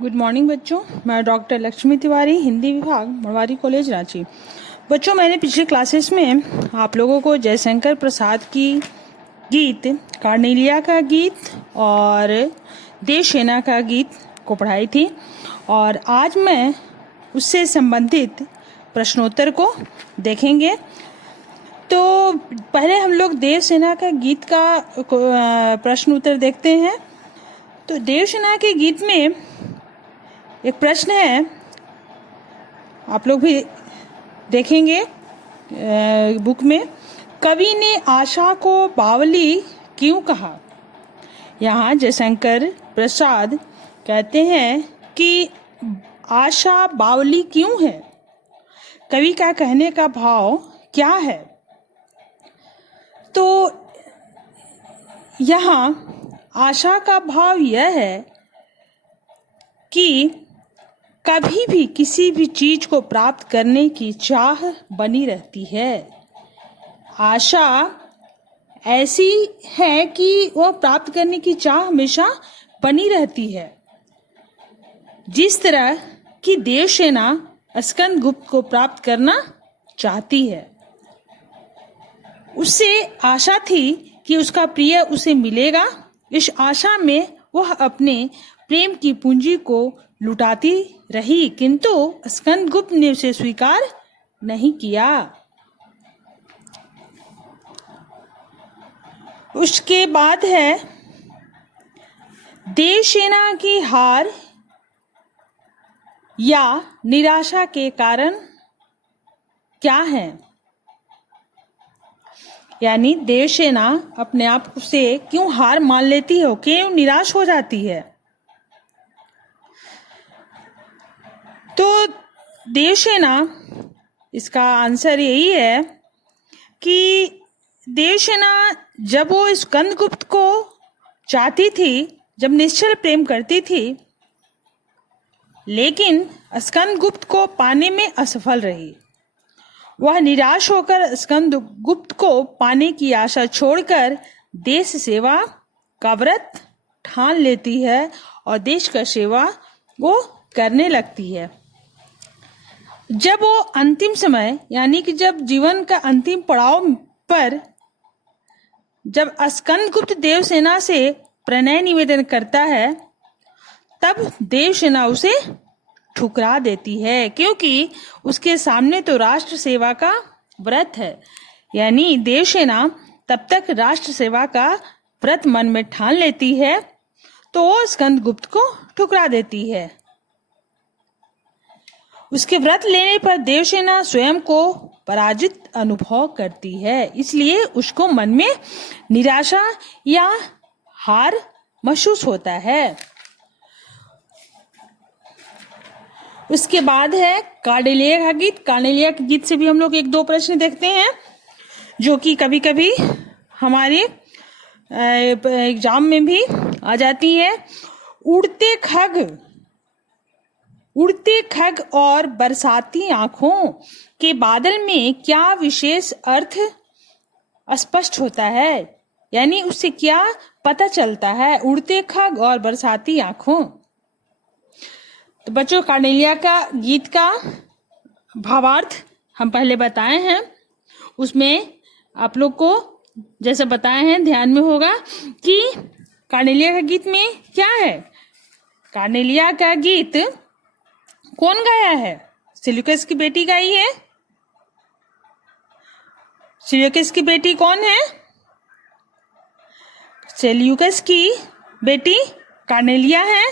Good morning बच्चों, मैं doctor Lakshmi Tiwari, Hindi विभाग, मरवारी कॉलेज रांची। बच्चों, मैंने पिछले क्लासेस में आप लोगों को जयशंकर प्रसाद की गीत कार्नेलिया का गीत और देव सेना का गीत को पढ़ाई थी और आज मैं उससे संबंधित प्रश्नोत्तर को देखेंगे। तो पहले हम लोग देव सेना का गीत का प्रश्न उत्तर देखते हैं। तो देव सेना के गीत में एक प्रश्न है, आप लोग भी देखेंगे बुक में। कवि ने आशा को बावली क्यों कहा? यहाँ जयशंकर प्रसाद कहते हैं कि आशा बावली क्यों है। कवि का कहने का भाव क्या है? तो यहाँ आशा का भाव यह है कि कभी भी किसी भी चीज को प्राप्त करने की चाह बनी रहती है। आशा ऐसी है कि वह प्राप्त करने की चाह हमेशा बनी रहती है। जिस तरह की देव सेना स्कंदगुप्त को प्राप्त करना चाहती है, उससे आशा थी कि उसका प्रिय उसे मिलेगा। इस आशा में वह अपने प्रेम की पूंजी को लुटाती रही, किंतु स्कंदगुप्त ने उसे स्वीकार नहीं किया। उसके बाद है देव सेना की हार या निराशा के कारण क्या है। यानी देव सेना अपने आप से क्यों हार मान लेती है, क्यों निराश हो जाती है। तो देव सेना, इसका आंसर यही है कि देव सेना जब वो स्कंदगुप्त को चाहती थी, जब निश्चल प्रेम करती थी, लेकिन स्कंदगुप्त को पाने में असफल रही। वह निराश होकर स्कंदगुप्त को पाने की आशा छोड़कर देश सेवा का व्रत ठान लेती है और देश का सेवा वो करने लगती है। जब वो अंतिम समय, यानी कि जब जीवन का अंतिम पड़ाव पर जब स्कंदगुप्त देव सेना से प्रणय निवेदन करता है, तब देव सेना उसे ठुकरा देती है, क्योंकि उसके सामने तो राष्ट्र सेवा का व्रत है। यानी देव सेना तब तक राष्ट्र सेवा का व्रत मन में ठान लेती है, तो वो स्कंदगुप्त को ठुकरा देती है। उसके व्रत लेने पर देव सेना स्वयं को पराजित अनुभव करती है, इसलिए उसको मन में निराशा या हार महसूस होता है। उसके बाद है कार्नेलिया का गीत। कार्नेलिया के गीत से भी हम लोग एक दो प्रश्न देखते हैं, जो कि कभी कभी हमारे एग्जाम में भी आ जाती है। उड़ते खग और बरसाती आंखों के बादल में क्या विशेष अर्थ स्पष्ट होता है? यानी उससे क्या पता चलता है, उड़ते खग और बरसाती आंखों। तो बच्चों, कार्नेलिया का गीत का भावार्थ हम पहले बताए हैं। उसमें आप लोग को जैसे बताए हैं, ध्यान में होगा कि कार्नेलिया का गीत में क्या है। कार्नेलिया का गीत कौन गाया है? सेल्यूकस की बेटी गाई है। सेल्यूकस की बेटी कौन है? सेल्यूकस की बेटी कार्नेलिया है,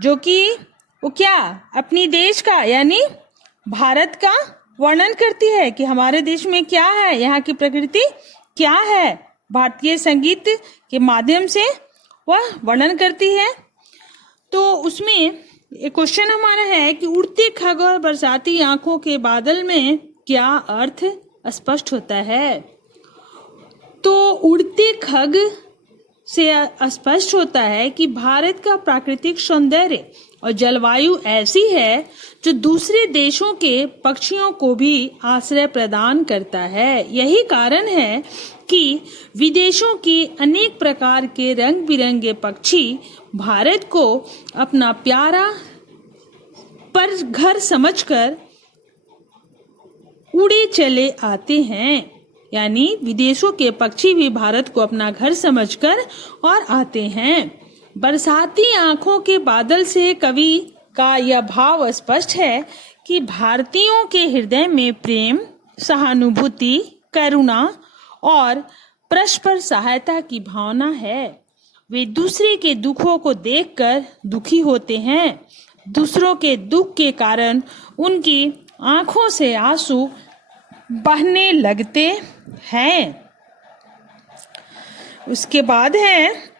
जो कि वो क्या अपनी देश का, यानी भारत का वर्णन करती है कि हमारे देश में क्या है, यहाँ की प्रकृति क्या है। भारतीय संगीत के माध्यम से वह वर्णन करती है। तो उसमें एक क्वेश्चन हमारा है कि उड़ते खग और बरसाती आंखों के बादल में क्या अर्थ स्पष्ट होता है। तो उड़ते खग से स्पष्ट होता है कि भारत का प्राकृतिक सौंदर्य और जलवायु ऐसी है जो दूसरे देशों के पक्षियों को भी आश्रय प्रदान करता है। यही कारण है कि विदेशों के अनेक प्रकार के रंग बिरंगे पक्षी भारत को अपना प्यारा पर घर समझकर उड़े चले आते हैं। यानी विदेशों के पक्षी भी भारत को अपना घर समझकर और आते हैं। बरसाती आंखों के बादल से कवि का यह भाव स्पष्ट है कि भारतीयों के हृदय में प्रेम, सहानुभूति, करुणा और परस्पर सहायता की भावना है। वे दूसरे के दुखों को देखकर दुखी होते हैं। दूसरों के दुख के कारण उनकी आंखों से आंसू बहने लगते हैं। उसके बाद है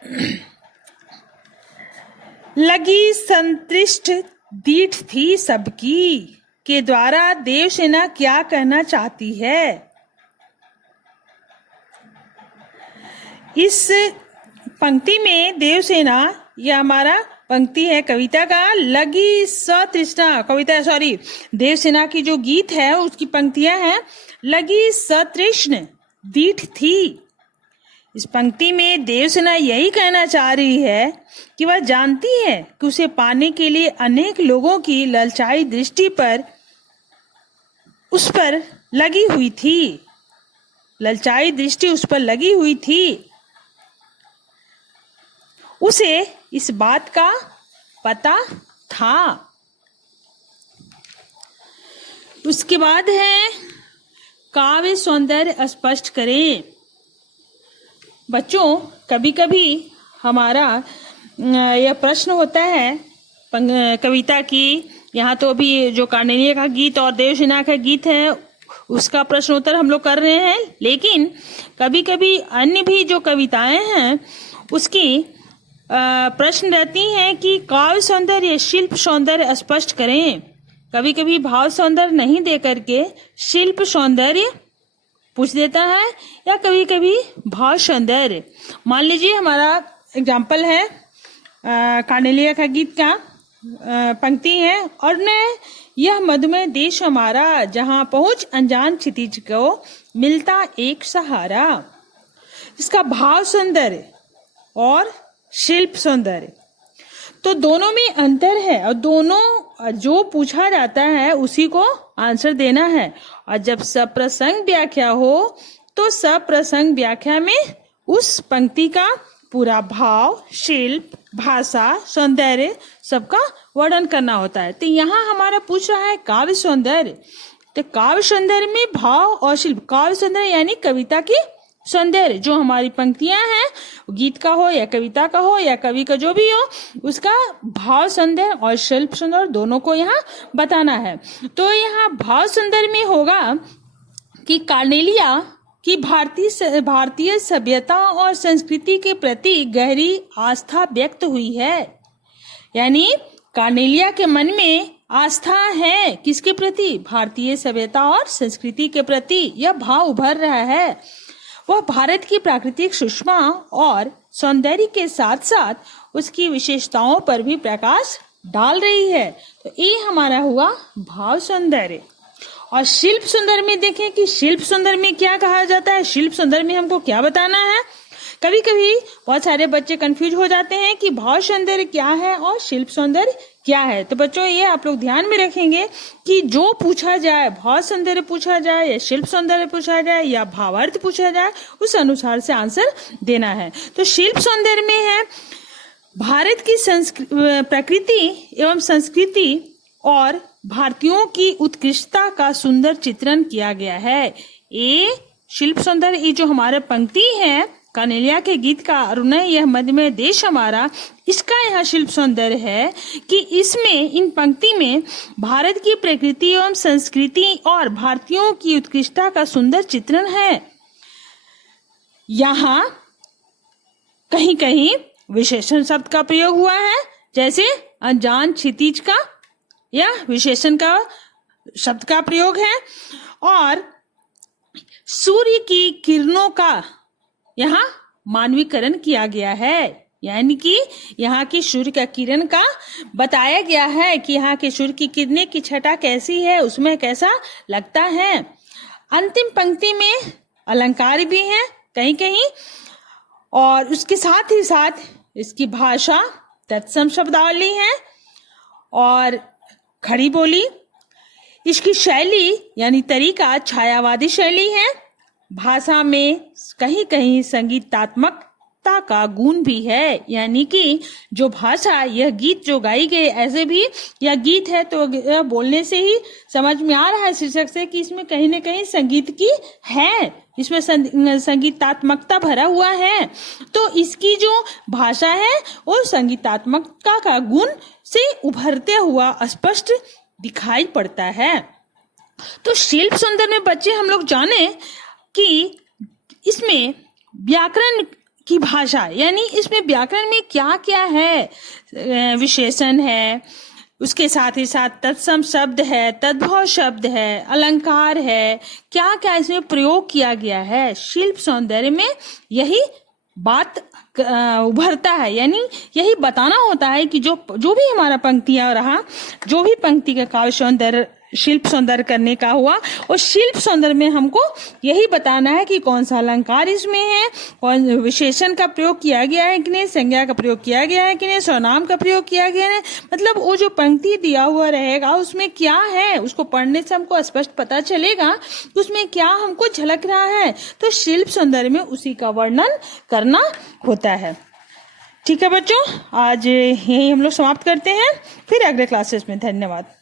लगी संतृष्ट दीठ थी सबकी के द्वारा देवसेना क्या कहना चाहती है। इस पंक्ति में देवसेना, यह हमारा पंक्ति है कविता का, लगी सतृष्णा, देवसेना की जो गीत है उसकी पंक्तियां हैं, लगी सतृष्ण दीठ थी। इस पंक्ति में देवसेना यही कहना चाह रही है कि वह जानती है कि उसे पाने के लिए अनेक लोगों की ललचाई दृष्टि पर उस पर लगी हुई थी, ललचाई दृष्टि उस पर लगी हुई थी। उसे इस बात का पता था। उसके बाद है काव्य सौंदर्य स्पष्ट करें। बच्चों, कभी कभी हमारा यह प्रश्न होता है कविता की, यहाँ तो अभी जो कार्नेलिया का गीत और देवसेना का गीत है उसका प्रश्न उत्तर हम लोग कर रहे हैं, लेकिन कभी कभी अन्य भी जो कविताएं हैं उसकी प्रश्न रहती हैं कि काव्य सौंदर्य, शिल्प सौंदर्य स्पष्ट करें। कभी कभी भाव सौंदर्य नहीं दे करके शिल्प सौंदर्य पूछ देता है, या कभी कभी भाव सौंदर्य। मान लीजिए हमारा एग्जाम्पल है कार्नेलिया का गीत का पंक्ति है, और न यह मधुमेह देश हमारा जहां पहुंच अनजान क्षितिज को मिलता एक सहारा। इसका भाव सौंदर्य और शिल्प सौंदर्य, तो दोनों में अंतर है और दोनों जो पूछा जाता है उसी को आंसर देना है। और जब सप्रसंग व्याख्या हो तो सप्रसंग व्याख्या में उस पंक्ति का पूरा भाव, शिल्प, भाषा, सौंदर्य सबका वर्णन करना होता है। तो यहाँ हमारा पूछ रहा है काव्य सौंदर्य, तो काव्य सौंदर्य में भाव और शिल्प, काव्य सौंदर्य यानी कविता की सौंदर्य, जो हमारी पंक्तियां हैं, गीत का हो या कविता का हो या कवि का जो भी हो, उसका भाव सौंदर्य और शिल्प सौंदर्य दोनों को यहाँ बताना है। तो यहाँ भाव सौंदर्य में होगा कि कार्नेलिया की भारतीय सभ्यता और संस्कृति के प्रति गहरी आस्था व्यक्त हुई है। यानी कार्नेलिया के मन में आस्था है किसके प्रति? भारतीय सभ्यता और संस्कृति के प्रति यह भाव उभर रहा है। वह भारत की प्राकृतिक सुषमा और सौंदर्य के साथ साथ उसकी विशेषताओं पर भी प्रकाश डाल रही है। तो ये हमारा हुआ भाव सौंदर्य। और शिल्प सौंदर्य में देखें कि शिल्प सौंदर्य में क्या कहा जाता है, शिल्प सौंदर्य में हमको क्या बताना है। कभी कभी बहुत सारे बच्चे कंफ्यूज हो जाते हैं कि भाव सौंदर्य क्या है और शिल्प सौंदर्य क्या है। तो बच्चों ये आप लोग ध्यान में रखेंगे कि जो पूछा जाए, भाव सौंदर्य पूछा जाए या शिल्प सौंदर्य पूछा जाए या भावार्थ पूछा जाए, उस अनुसार से आंसर देना है। तो शिल्प सौंदर्य में है भारत की प्रकृति एवं संस्कृति और भारतीयों की उत्कृष्टता का सुंदर चित्रण किया गया है। ये शिल्प सौंदर्य, ये जो हमारे पंक्ति है कार्नेलिया के गीत का, अरुणय यह मधुमेह देश हमारा, इसका यह शिल्प सौंदर्य है कि इसमें, इन पंक्ति में भारत की प्रकृति एवं संस्कृति और भारतीयों की उत्कृष्टता का सुंदर चित्रण है। यहाँ कहीं कहीं विशेषण शब्द का प्रयोग हुआ है, जैसे अनजान क्षितिज का या विशेषण का शब्द का प्रयोग है, और सूर्य की किरणों का यहाँ मानवीकरण किया गया है। यानी कि यहाँ की सूर्य का किरण का बताया गया है कि यहाँ के सूर्य की किरणें की छटा कैसी है, उसमें कैसा लगता है। अंतिम पंक्ति में अलंकार भी है कहीं कहीं, और उसके साथ ही साथ इसकी भाषा तत्सम शब्दावली है, और खड़ी बोली। इसकी शैली यानी तरीका छायावादी शैली है। भाषा में कहीं कहीं संगीतात्मकता का गुण भी है, यानी कि जो भाषा, यह गीत जो गाई गई, ऐसे भी यह गीत है तो बोलने से ही समझ में आ रहा है शीर्षक से कि इसमें कहीं न कहीं संगीत की है, इसमें संगीतात्मकता भरा हुआ है। तो इसकी जो भाषा है वो संगीतात्मकता का गुण से उभरते हुआ स्पष्ट दिखाई पड़ता है। तो शिल्प सुंदर में बच्चे हम लोग जाने कि इसमें व्याकरण की भाषा, यानी इसमें व्याकरण में क्या क्या है, विशेषण है, उसके साथ ही साथ तत्सम शब्द है, तद्भव शब्द है, अलंकार है, क्या क्या इसमें प्रयोग किया गया है। शिल्प सौंदर्य में यही बात उभरता है, यानी यही बताना होता है कि जो भी हमारा पंक्तियां रहा, जो भी पंक्ति का काव्य सौंदर्य, शिल्प सौंदर्य करने का हुआ, और शिल्प सौंदर्य में हमको यही बताना है कि कौन सा अलंकार इसमें है, कौन विशेषण का प्रयोग किया गया है कि नहीं, संज्ञा का प्रयोग किया गया है कि नहीं, सर्वनाम का प्रयोग किया गया है। मतलब वो जो पंक्ति दिया हुआ रहेगा उसमें क्या है, उसको पढ़ने से हमको स्पष्ट पता चलेगा उसमें क्या हमको झलक रहा है। तो शिल्प सौंदर्य में उसी का वर्णन करना होता है। ठीक है बच्चों, आज यही हम लोग समाप्त करते हैं, फिर अगले क्लासेस में। धन्यवाद।